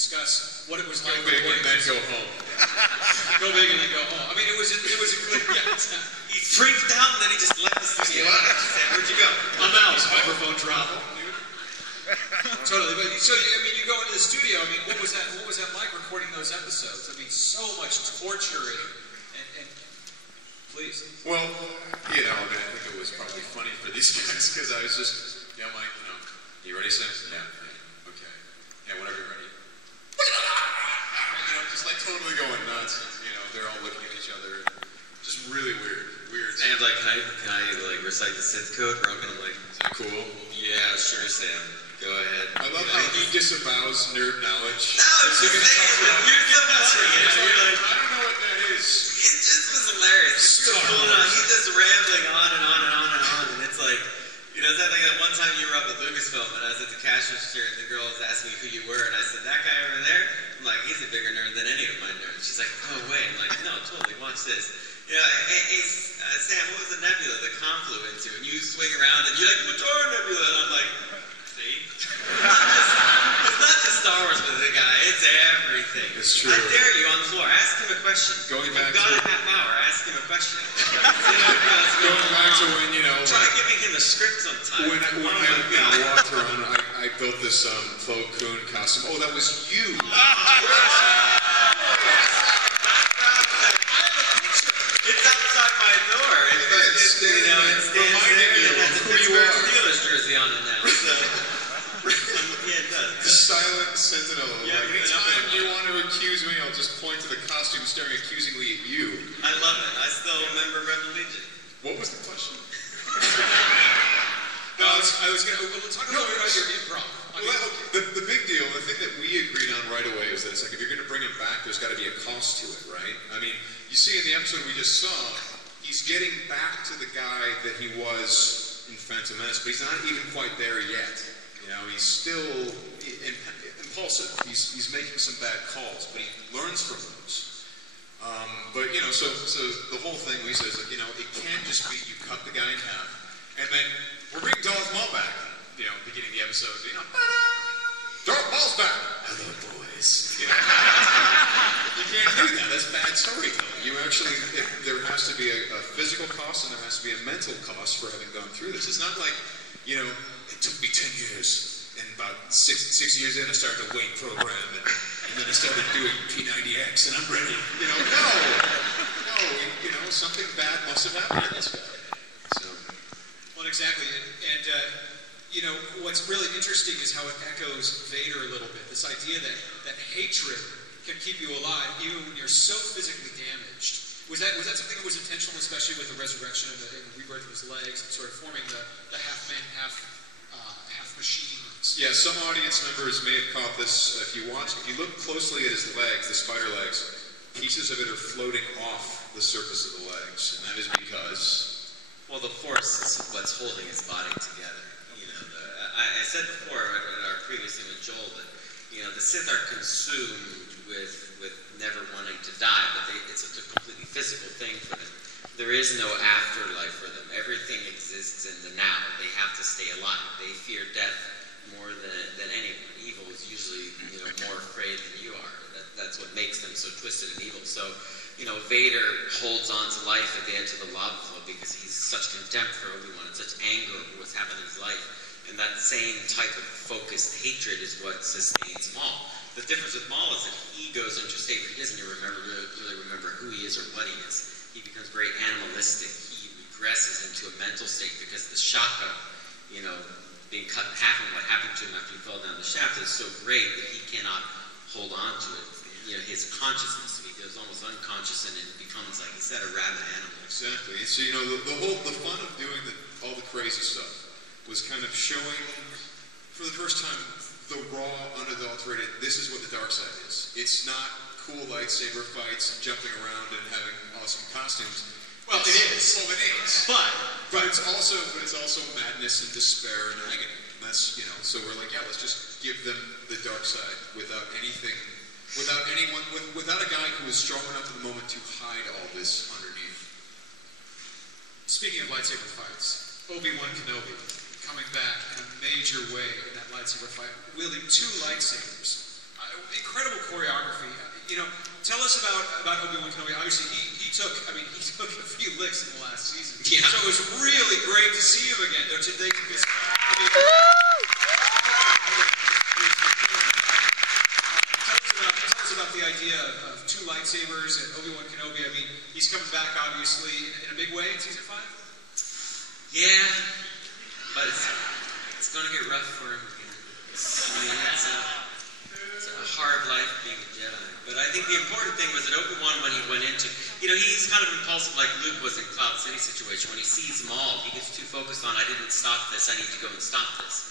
discuss what it was like. Go big and then go home. Go big and then go home. I mean, it was a good. Yeah, he freaked out and then he just left the studio. Where'd you go? I'm out. Microphone drop. Totally. But so I mean, you go into the studio. I mean, what was that? What was that like recording those episodes? I mean, so much torture and please. Well, you know, I mean, I think it was probably funny for these guys because I was just, yeah, Mike, you know, you ready, Sam? Yeah. Okay. Yeah, whenever you're ready. You know, just like totally going nuts. You know, they're all looking at each other. Just really weird. Sam's like, can I like recite the Sith code? We're all gonna like, is that cool? Yeah, sure, Sam. Go ahead. I love how he disavows nerd knowledge. No, it's just saying, you're discussing it. You're like, I don't know what that is. It just was hilarious. He's just rambling on and on and on and on, and it's like, you know, it's like that one time you were up at Lucasfilm, and I was at the cash register, and the girl was asking me who you were, and I said, that guy over there? I'm like, he's a bigger nerd than any of my nerds. She's like, no way. I'm like, no, totally, watch this. You know, hey, Sam, what was the nebula that Khan flew into? And you swing around, and you're like, Matar Nebula, and I'm like, see? It's not just Star Wars with the guy, it's everything. It's true. I dare you on the floor, ask him a question. Going back You've got to a half hour, ask him a question. going back to when, you know, try giving him a script sometime. when I walked around, I built this Plo Koon costume. Oh, that was you. It's outside my door. It's you know, it's reminding you of who you are. Spiolers jersey on it now. So. Yeah, it does. The silent sentinel. Yeah, like, anytime you want to accuse me, I'll just point to the costume staring accusingly at you. I love it. I still remember Rebel Legion. What was the question? No, I was going to talk a little bit about your improv. The big deal, the thing that we agreed on right away is that it's like, if you're going to bring him back, there's got to be a cost to it, right? I mean, you see in the episode we just saw, he's getting back to the guy that he was in Phantom Menace, but he's not even quite there yet. You know, he's still impulsive. He's making some bad calls, but he learns from those. But, you know, so the whole thing, Lisa, is like, you know, it can't just be you cut the guy in half, and then we're bringing Darth Maul back. You know, beginning of the episode, you know, Darth Maul's back. Hello, boys. You know, you can't do that. That's bad storytelling. You actually, there has to be a physical cost and there has to be a mental cost for having gone through this. It's not like, you know, it took me 10 years, and about six years in, I started a weight program, and then I started doing P90X, and I'm ready. You know, no, you know, something bad must have happened to this guy. So, Well, exactly, and you know, what's really interesting is how it echoes Vader a little bit. This idea that hatred can keep you alive even when you're so physically damaged. Was that something that was intentional, especially with the resurrection and the rebirth of his legs, and sort of forming the half man, half machine? yeah, some audience members may have caught this. If you look closely at his legs, the spider legs, pieces of it are floating off the surface of the legs, and that is because, well, the Force is what's holding his body together. I said before in our previous thing with Joel that, you know, the Sith are consumed with never wanting to die, but it's a completely physical thing for them. There is no afterlife for them. Everything exists in the now. They have to stay alive. They fear death more than anyone. Evil is usually, you know, more afraid than you are. That's what makes them so twisted and evil. So, you know, Vader holds on to life at the edge of the lava flow because he's such contempt for Obi-Wan and such anger over what's happened in his life. And that same type of focused hatred is what sustains Maul. The difference with Maul is that he goes into a state where he doesn't even really remember who he is or what he is. He becomes very animalistic. He regresses into a mental state because the shock of, you know, being cut in half and what happened to him after he fell down the shaft is so great that he cannot hold on to it. You know, his consciousness, he goes almost unconscious and it becomes, like he said, a rabid animal. exactly. And so, you know, the fun of doing all the crazy stuff was kind of showing, for the first time, the raw, unadulterated, this is what the dark side is. It's not cool lightsaber fights and jumping around and having awesome costumes. Well, it is. Well, it is. But it's also madness and despair and agony. And that's, you know, so we're like, yeah, let's just give them the dark side without anything, without anyone, without a guy who is strong enough at the moment to hide all this underneath. Speaking of lightsaber fights, Obi-Wan Kenobi coming back in a major way in that lightsaber fight, wielding two lightsabers. us about Obi-Wan Kenobi. Obviously, he took a few licks in the last season. Yeah. So it was really great to see him again, don't you think? Because, tell us about the idea of two lightsabers and Obi-Wan Kenobi. I mean, he's coming back, obviously, in a big way in Season 5? Yeah, but it's going to get rough for him again. It's a hard life being a Jedi. But I think the important thing was that Obi-Wan, when he went into, he's kind of impulsive like Luke was in Cloud City situation. When he sees Maul, he gets too focused on, I didn't stop this, I need to go and stop this.